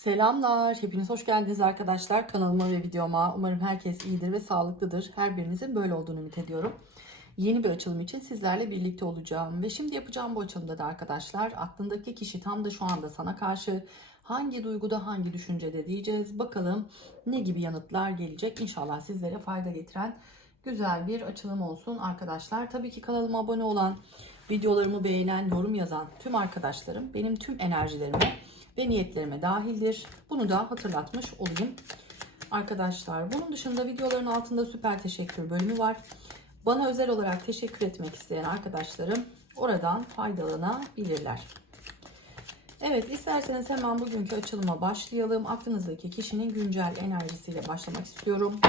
Selamlar, hepiniz hoş geldiniz arkadaşlar kanalıma ve videoma. Umarım herkes iyidir ve sağlıklıdır. Her birinizin böyle olduğunu ümit ediyorum. Yeni bir açılım için sizlerle birlikte olacağım. Ve şimdi yapacağım bu açılımda da arkadaşlar aklındaki kişi tam da şu anda sana karşı hangi duyguda hangi düşüncede diyeceğiz. Bakalım ne gibi yanıtlar gelecek. İnşallah sizlere fayda getiren güzel bir açılım olsun arkadaşlar. Tabii ki kanalıma abone olan, videolarımı beğenen, yorum yazan tüm arkadaşlarım benim tüm enerjilerime ve niyetlerime dahildir. Bunu da hatırlatmış olayım. Arkadaşlar bunun dışında videoların altında süper teşekkür bölümü var. Bana özel olarak teşekkür etmek isteyen arkadaşlarım oradan faydalanabilirler. Evet isterseniz hemen bugünkü açılıma başlayalım. Aklınızdaki kişinin güncel enerjisiyle başlamak istiyorum.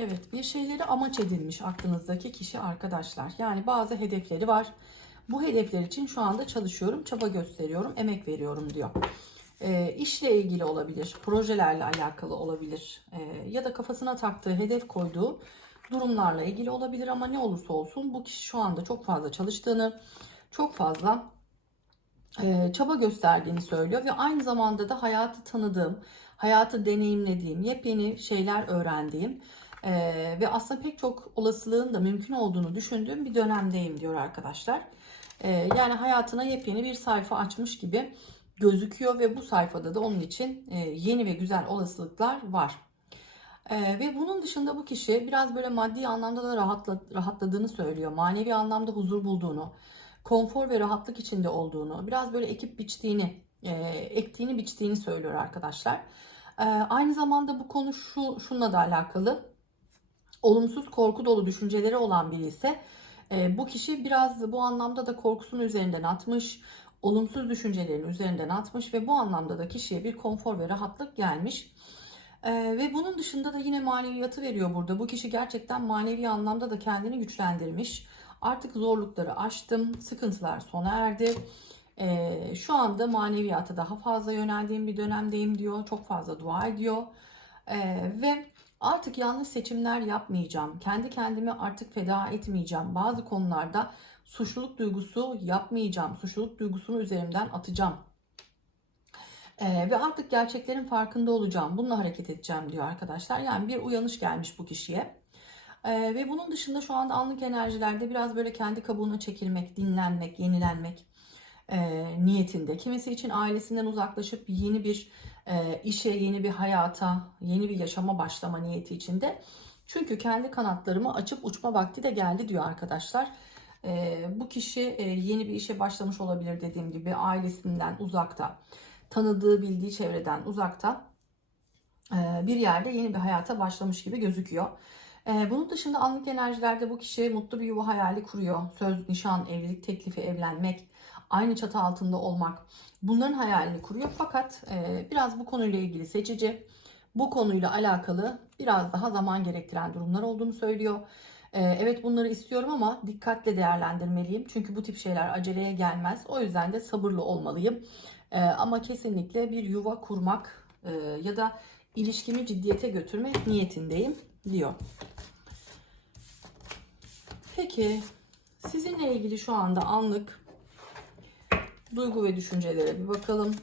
Evet bir şeyleri amaç edinmiş aklınızdaki kişi arkadaşlar. Yani bazı hedefleri var. Bu hedefler için şu anda çalışıyorum, çaba gösteriyorum, emek veriyorum diyor. E, işle ilgili olabilir, projelerle alakalı olabilir e, ya da kafasına taktığı, hedef koyduğu durumlarla ilgili olabilir ama ne olursa olsun bu kişi şu anda çok fazla çalıştığını, çok fazla e, çaba gösterdiğini söylüyor ve aynı zamanda da hayatı tanıdığım, hayatı deneyimlediğim, yepyeni şeyler öğrendiğim e, ve aslında pek çok olasılığın da mümkün olduğunu düşündüğüm bir dönemdeyim diyor arkadaşlar. E, yani hayatına yepyeni bir sayfa açmış gibi gözüküyor ve bu sayfada da onun için e, yeni ve güzel olasılıklar var. Ee, ve bunun dışında bu kişi biraz böyle maddi anlamda da rahatla, rahatladığını söylüyor. Manevi anlamda huzur bulduğunu, konfor ve rahatlık içinde olduğunu, biraz böyle ekip biçtiğini, e, ektiğini biçtiğini söylüyor arkadaşlar. Ee, aynı zamanda bu konu şu şununla da alakalı. Olumsuz korku dolu düşünceleri olan biri ise e, bu kişi biraz bu anlamda da korkusunu üzerinden atmış, olumsuz düşüncelerini üzerinden atmış ve bu anlamda da kişiye bir konfor ve rahatlık gelmiş. Ee, ve bunun dışında da yine maneviyatı veriyor burada. Bu kişi gerçekten manevi anlamda da kendini güçlendirmiş. Artık zorlukları aştım, sıkıntılar sona erdi. Ee, şu anda maneviyata daha fazla yöneldiğim bir dönemdeyim diyor. Çok fazla dua ediyor. Ee, ve artık yanlış seçimler yapmayacağım. Kendi kendimi artık feda etmeyeceğim. Bazı konularda suçluluk duygusu yapmayacağım. Suçluluk duygusunu üzerimden atacağım ee, ve artık gerçeklerin farkında olacağım. Bununla hareket edeceğim diyor arkadaşlar. Yani bir uyanış gelmiş bu kişiye. Ee, ve bunun dışında şu anda anlık enerjilerde biraz böyle kendi kabuğuna çekilmek, dinlenmek, yenilenmek e, niyetinde. Kimisi için ailesinden uzaklaşıp yeni bir e, işe, yeni bir hayata, yeni bir yaşama başlama niyeti içinde. Çünkü kendi kanatlarımı açıp uçma vakti de geldi diyor arkadaşlar. E, bu kişi e, yeni bir işe başlamış olabilir dediğim gibi ailesinden uzakta tanıdığı, bildiği çevreden uzakta e, bir yerde yeni bir hayata başlamış gibi gözüküyor. E, bunun dışında anlık enerjilerde bu kişi mutlu bir yuva hayali kuruyor. Söz, nişan, evlilik teklifi, evlenmek, aynı çatı altında olmak. Bunların hayalini kuruyor fakat e, biraz bu konuyla ilgili seçici, bu konuyla alakalı biraz daha zaman gerektiren durumlar olduğunu söylüyor. Evet bunları istiyorum ama dikkatle değerlendirmeliyim. Çünkü bu tip şeyler aceleye gelmez. O yüzden de sabırlı olmalıyım. E, ama kesinlikle bir yuva kurmak e, ya da ilişkimi ciddiyete götürmek niyetindeyim diyor. Peki sizinle ilgili şu anda anlık duygu ve düşüncelere bir bakalım.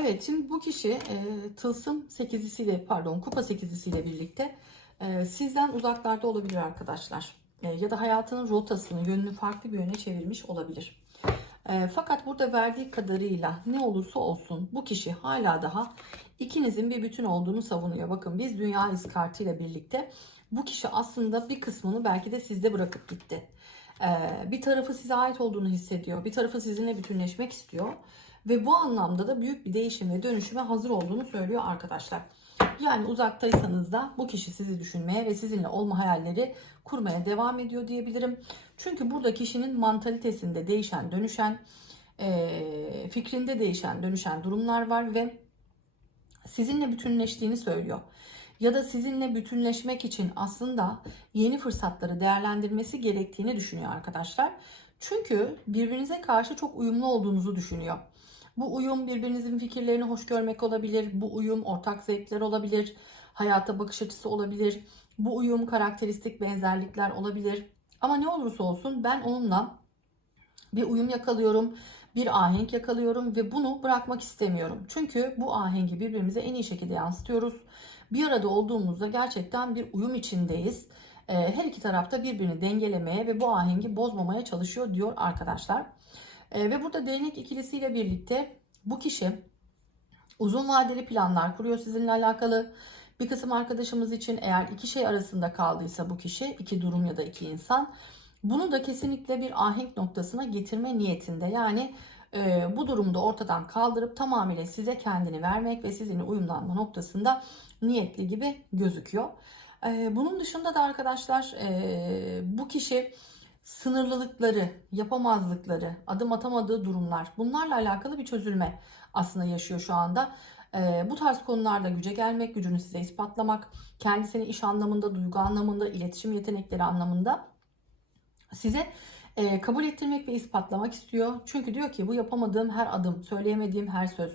Evet şimdi bu kişi e, tılsım sekizlisiyle pardon kupa sekizlisiyle birlikte e, sizden uzaklarda olabilir arkadaşlar. E, ya da hayatının rotasını yönünü farklı bir yöne çevirmiş olabilir. E, fakat burada verdiği kadarıyla ne olursa olsun bu kişi hala daha ikinizin bir bütün olduğunu savunuyor. Bakın biz dünya kartıyla birlikte bu kişi aslında bir kısmını belki de sizde bırakıp gitti. Ee, bir tarafı size ait olduğunu hissediyor. Bir tarafı sizinle bütünleşmek istiyor. Ve bu anlamda da büyük bir değişim ve dönüşüme hazır olduğunu söylüyor arkadaşlar. Yani uzaktaysanız da bu kişi sizi düşünmeye ve sizinle olma hayalleri kurmaya devam ediyor diyebilirim. Çünkü burada kişinin mantalitesinde değişen, dönüşen, e, fikrinde değişen, dönüşen durumlar var ve sizinle bütünleştiğini söylüyor. Ya da sizinle bütünleşmek için aslında yeni fırsatları değerlendirmesi gerektiğini düşünüyor arkadaşlar. Çünkü birbirinize karşı çok uyumlu olduğunuzu düşünüyor. Bu uyum birbirinizin fikirlerini hoş görmek olabilir. Bu uyum ortak zevkler olabilir. Hayata bakış açısı olabilir. Bu uyum karakteristik benzerlikler olabilir. Ama ne olursa olsun ben onunla bir uyum yakalıyorum, bir ahenk yakalıyorum ve bunu bırakmak istemiyorum. Çünkü bu ahengi birbirimize en iyi şekilde yansıtıyoruz. Bir arada olduğumuzda gerçekten bir uyum içindeyiz. Ee, Her iki tarafta birbirini dengelemeye ve bu ahengi bozmamaya çalışıyor diyor arkadaşlar. Ee, Ve burada değnek ikilisiyle birlikte bu kişi uzun vadeli planlar kuruyor sizinle alakalı. Bir kısım arkadaşımız için eğer iki şey arasında kaldıysa bu kişi, iki durum ya da iki insan, bunu da kesinlikle bir ahenk noktasına getirme niyetinde. Yani e, bu durumda ortadan kaldırıp tamamıyla size kendini vermek ve sizinle uyumlanma noktasında niyetli gibi gözüküyor. E, bunun dışında da arkadaşlar e, bu kişi sınırlılıkları, yapamazlıkları, adım atamadığı durumlar bunlarla alakalı bir çözülme aslında yaşıyor şu anda. Ee, bu tarz konularda güce gelmek, gücünü size ispatlamak, kendisini iş anlamında, duygu anlamında, iletişim yetenekleri anlamında size e, kabul ettirmek ve ispatlamak istiyor. Çünkü diyor ki bu yapamadığım her adım, söyleyemediğim her söz,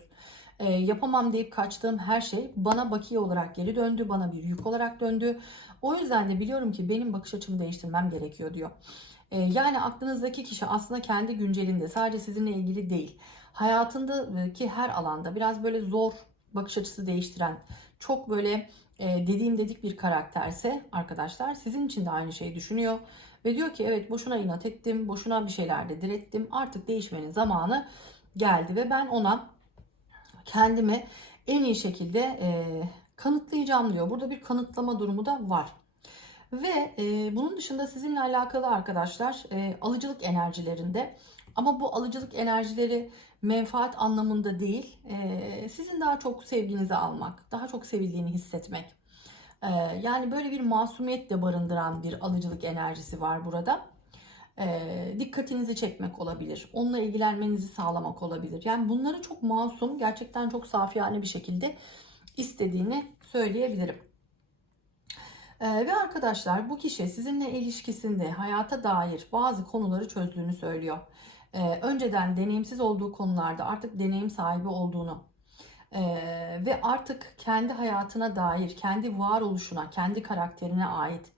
e, yapamam deyip kaçtığım her şey bana bakiye olarak geri döndü, bana bir yük olarak döndü. O yüzden de biliyorum ki benim bakış açımı değiştirmem gerekiyor diyor. E, yani aklınızdaki kişi aslında kendi güncelinde sadece sizinle ilgili değil. Hayatındaki her alanda biraz böyle zor bakış açısı değiştiren, çok böyle e, dediğim dedik bir karakterse arkadaşlar sizin için de aynı şeyi düşünüyor. Ve diyor ki evet boşuna inat ettim, boşuna bir şeyler de direttim. Artık değişmenin zamanı geldi ve ben ona kendimi en iyi şekilde e, kanıtlayacağım diyor. Burada bir kanıtlama durumu da var. Ve e, bunun dışında sizinle alakalı arkadaşlar e, alıcılık enerjilerinde ama bu alıcılık enerjileri menfaat anlamında değil, e, sizin daha çok sevginizi almak, daha çok sevildiğini hissetmek. E, yani böyle bir masumiyet de barındıran bir alıcılık enerjisi var burada. E, dikkatinizi çekmek olabilir, onunla ilgilenmenizi sağlamak olabilir. Yani bunları çok masum, gerçekten çok safiyane bir şekilde istediğini söyleyebilirim. Ee, ve arkadaşlar bu kişi sizinle ilişkisinde hayata dair bazı konuları çözdüğünü söylüyor. Ee, önceden deneyimsiz olduğu konularda artık deneyim sahibi olduğunu ee, ve artık kendi hayatına dair, kendi varoluşuna, kendi karakterine ait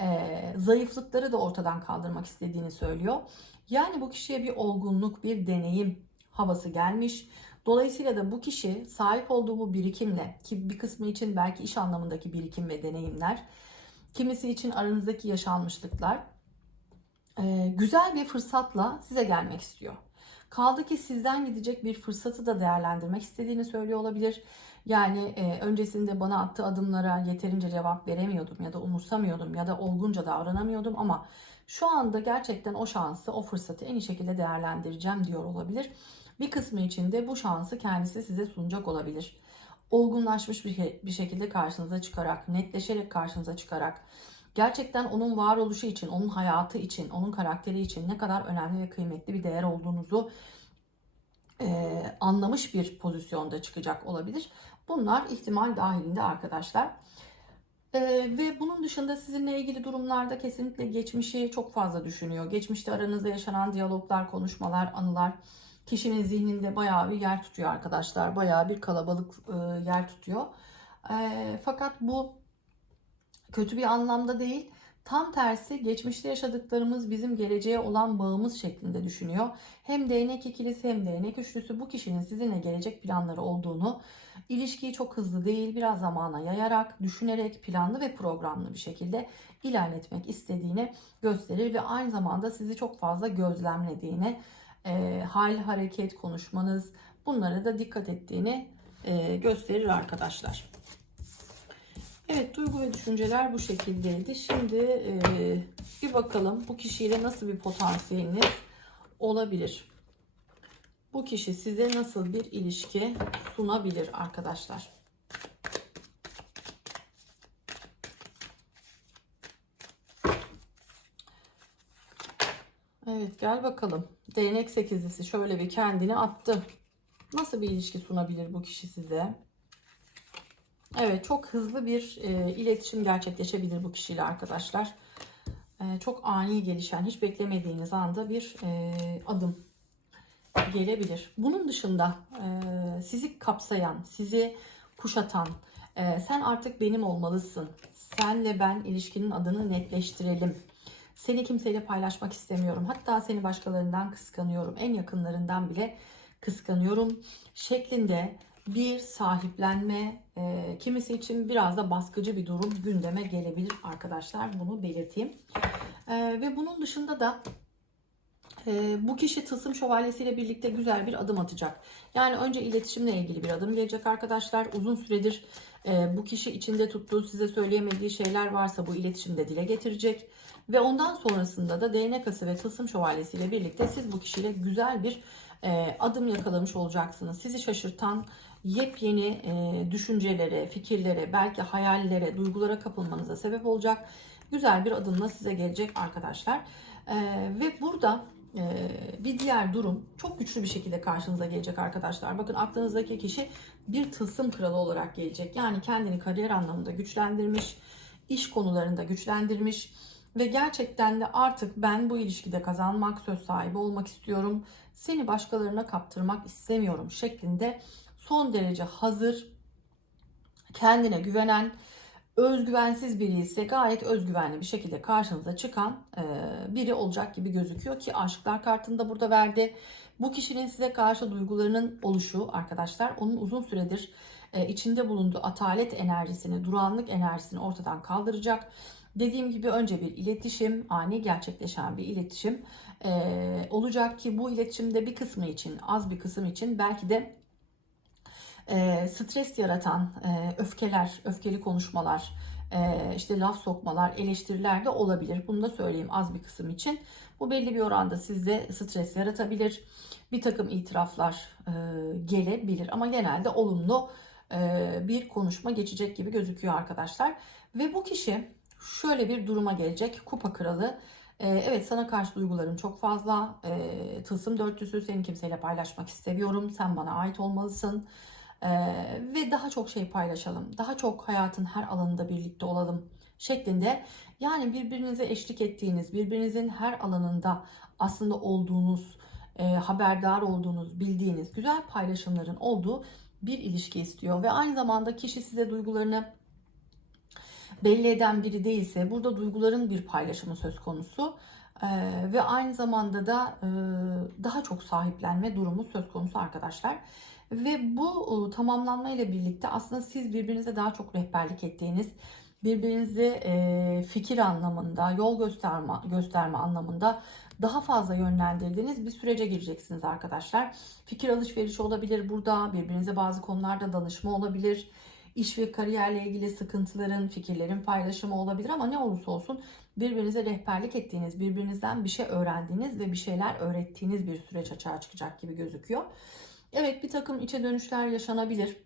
e, zayıflıkları da ortadan kaldırmak istediğini söylüyor. Yani bu kişiye bir olgunluk, bir deneyim havası gelmiş. Dolayısıyla da bu kişi sahip olduğu bu birikimle ki bir kısmı için belki iş anlamındaki birikim ve deneyimler, kimisi için aranızdaki yaşanmışlıklar e, güzel bir fırsatla size gelmek istiyor. Kaldı ki sizden gidecek bir fırsatı da değerlendirmek istediğini söylüyor olabilir. Yani e, öncesinde bana attığı adımlara yeterince cevap veremiyordum ya da umursamıyordum ya da olgunca davranamıyordum ama şu anda gerçekten o şansı, o fırsatı en iyi şekilde değerlendireceğim diyor olabilir. Bir kısmı için de bu şansı kendisi size sunacak olabilir. Olgunlaşmış bir, bir şekilde karşınıza çıkarak, netleşerek karşınıza çıkarak, gerçekten onun varoluşu için, onun hayatı için, onun karakteri için ne kadar önemli ve kıymetli bir değer olduğunuzu e, anlamış bir pozisyonda çıkacak olabilir. Bunlar ihtimal dahilinde arkadaşlar. E, ve bunun dışında sizinle ilgili durumlarda kesinlikle geçmişi çok fazla düşünüyor. Geçmişte aranızda yaşanan diyaloglar, konuşmalar, anılar kişinin zihninde bayağı bir yer tutuyor arkadaşlar. Bayağı bir kalabalık e, yer tutuyor. E, fakat bu kötü bir anlamda değil. Tam tersi geçmişte yaşadıklarımız bizim geleceğe olan bağımız şeklinde düşünüyor. Hem değnek ikilisi hem değnek üçlüsü bu kişinin sizinle gelecek planları olduğunu, ilişkiyi çok hızlı değil biraz zamana yayarak, düşünerek, planlı ve programlı bir şekilde ilerletmek istediğini gösterir ve aynı zamanda sizi çok fazla gözlemlediğini, e, hal, hareket, konuşmanız bunlara da dikkat ettiğini e, gösterir arkadaşlar. Evet duygu ve düşünceler bu şekildeydi. Şimdi e, bir bakalım bu kişiyle nasıl bir potansiyeliniz olabilir. Bu kişi size nasıl bir ilişki sunabilir arkadaşlar. Evet gel bakalım. Değnek sekizlisi şöyle bir kendini attı. Nasıl bir ilişki sunabilir bu kişi size? Evet çok hızlı bir e, iletişim gerçekleşebilir bu kişiyle arkadaşlar. E, çok ani gelişen hiç beklemediğiniz anda bir e, adım gelebilir. Bunun dışında e, sizi kapsayan, sizi kuşatan, e, sen artık benim olmalısın. Senle ben ilişkinin adını netleştirelim. Seni kimseyle paylaşmak istemiyorum. Hatta seni başkalarından kıskanıyorum. En yakınlarından bile kıskanıyorum şeklinde bir sahiplenme, e, kimisi için biraz da baskıcı bir durum gündeme gelebilir arkadaşlar. Bunu belirteyim. E, ve bunun dışında da e, bu kişi tılsım şövalyesiyle birlikte güzel bir adım atacak. Yani önce iletişimle ilgili bir adım gelecek arkadaşlar. Uzun süredir e, bu kişi içinde tuttuğu size söyleyemediği şeyler varsa bu iletişimde dile getirecek. Ve ondan sonrasında da değnek ası ve tılsım şövalyesiyle birlikte siz bu kişiyle güzel bir e, adım yakalamış olacaksınız. Sizi şaşırtan yepyeni e, düşüncelere, fikirlere, belki hayallere, duygulara kapılmanıza sebep olacak güzel bir adımla size gelecek arkadaşlar. E, ve burada bir diğer durum çok güçlü bir şekilde karşınıza gelecek arkadaşlar. Bakın aklınızdaki kişi bir tılsım kralı olarak gelecek. Yani kendini kariyer anlamında güçlendirmiş, iş konularında güçlendirmiş ve gerçekten de artık ben bu ilişkide kazanmak, söz sahibi olmak istiyorum. Seni başkalarına kaptırmak istemiyorum şeklinde son derece hazır, kendine güvenen, özgüvensiz biri ise gayet özgüvenli bir şekilde karşınıza çıkan e, biri olacak gibi gözüküyor ki aşklar kartında burada verdi. Bu kişinin size karşı duygularının oluşu arkadaşlar onun uzun süredir e, içinde bulunduğu atalet enerjisini, duranlık enerjisini ortadan kaldıracak. Dediğim gibi önce bir iletişim, ani gerçekleşen bir iletişim e, olacak ki bu iletişimde bir kısmı için, az bir kısım için belki de e, stres yaratan e, öfkeler, öfkeli konuşmalar, e, işte laf sokmalar, eleştiriler de olabilir. Bunu da söyleyeyim az bir kısım için. Bu belli bir oranda sizde stres yaratabilir. Bir takım itiraflar e, gelebilir ama genelde olumlu e, bir konuşma geçecek gibi gözüküyor arkadaşlar. Ve bu kişi şöyle bir duruma gelecek. Kupa kralı. E, evet sana karşı duygularım çok fazla. E, tılsım dörtlüsü seni kimseyle paylaşmak istemiyorum. Sen bana ait olmalısın. Ee, ve daha çok şey paylaşalım. Daha çok hayatın her alanında birlikte olalım şeklinde. Yani birbirinize eşlik ettiğiniz, birbirinizin her alanında aslında olduğunuz, e, haberdar olduğunuz, bildiğiniz güzel paylaşımların olduğu bir ilişki istiyor. Ve aynı zamanda kişi size duygularını belli eden biri değilse burada duyguların bir paylaşımı söz konusu. Ee, ve aynı zamanda da e, daha çok sahiplenme durumu söz konusu arkadaşlar. Ve bu e, tamamlanma ile birlikte aslında siz birbirinize daha çok rehberlik ettiğiniz, birbirinizi e, fikir anlamında, yol gösterme, gösterme anlamında daha fazla yönlendirdiğiniz bir sürece gireceksiniz arkadaşlar. Fikir alışverişi olabilir burada, birbirinize bazı konularda danışma olabilir. İş ve kariyerle ilgili sıkıntıların, fikirlerin paylaşımı olabilir ama ne olursa olsun birbirinize rehberlik ettiğiniz, birbirinizden bir şey öğrendiğiniz ve bir şeyler öğrettiğiniz bir süreç açığa çıkacak gibi gözüküyor. Evet bir takım içe dönüşler yaşanabilir.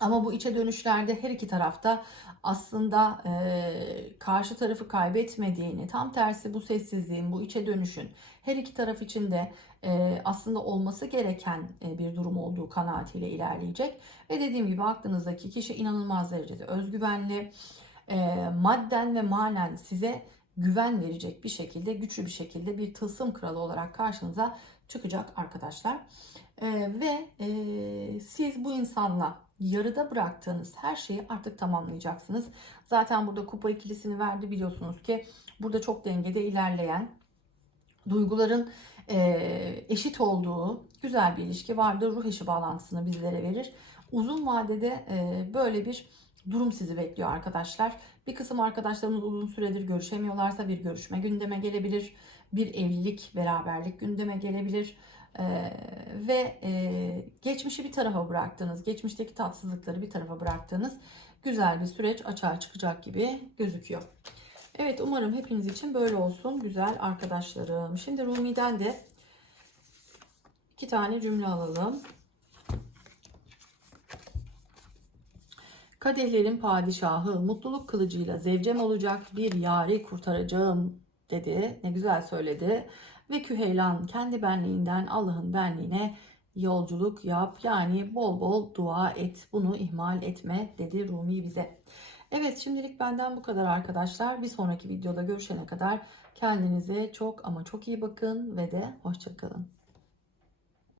Ama bu içe dönüşlerde her iki tarafta aslında e, karşı tarafı kaybetmediğini, tam tersi bu sessizliğin, bu içe dönüşün her iki taraf için de e, aslında olması gereken e, bir durum olduğu kanaatiyle ilerleyecek. Ve dediğim gibi aklınızdaki kişi inanılmaz derecede özgüvenli, e, madden ve manen size güven verecek bir şekilde, güçlü bir şekilde bir tılsım kralı olarak karşınıza çıkacak arkadaşlar. E, ve e, siz bu insanla yarıda bıraktığınız her şeyi artık tamamlayacaksınız. Zaten burada kupa ikilisini verdi biliyorsunuz ki burada çok dengede ilerleyen duyguların e, eşit olduğu güzel bir ilişki vardır. Ruh eşi bağlantısını bizlere verir. Uzun vadede e, böyle bir durum sizi bekliyor arkadaşlar. Bir kısım arkadaşlarımız uzun süredir görüşemiyorlarsa bir görüşme gündeme gelebilir. Bir evlilik, beraberlik gündeme gelebilir. Ee, ve e, geçmişi bir tarafa bıraktığınız, geçmişteki tatsızlıkları bir tarafa bıraktığınız güzel bir süreç açığa çıkacak gibi gözüküyor. Evet umarım hepiniz için böyle olsun güzel arkadaşlarım. Şimdi Rumi'den de iki tane cümle alalım. Kadehlerin padişahı mutluluk kılıcıyla zevcem olacak bir yari kurtaracağım dedi. Ne güzel söyledi. Ve Küheylan kendi benliğinden Allah'ın benliğine yolculuk yap. Yani bol bol dua et. Bunu ihmal etme dedi Rumi bize. Evet şimdilik benden bu kadar arkadaşlar. Bir sonraki videoda görüşene kadar kendinize çok ama çok iyi bakın ve de hoşçakalın.